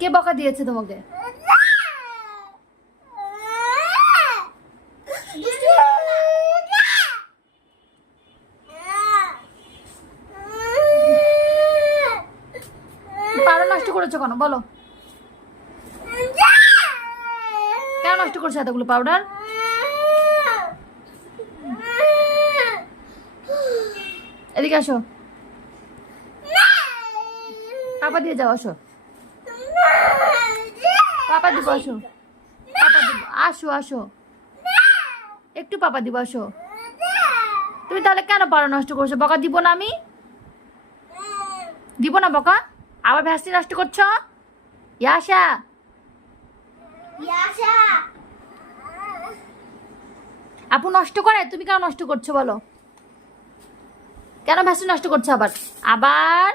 কে বকা দিয়েছে তোমাকে? পাউডার নষ্ট করেছো কেন বলো? কেন নষ্ট করছো এতগুলো পাউডার? এদিকে আসো, পাপা দিয়ে যাও, আসো পাপা দিব, আসো পাপা দিব, আসো আসো একটু পাপা দিব, আসো। তুমি তাহলে কেন পাউডার নষ্ট করছো? বকা দিব না আমি? দিব না বকা? আবার ভ্যাসলিন নষ্ট করছো? ইয়াশা, আপু নষ্ট করে, তুমি কেন নষ্ট করছো বলো? কেন ভ্যাসলিন নষ্ট করছো আবার? আবার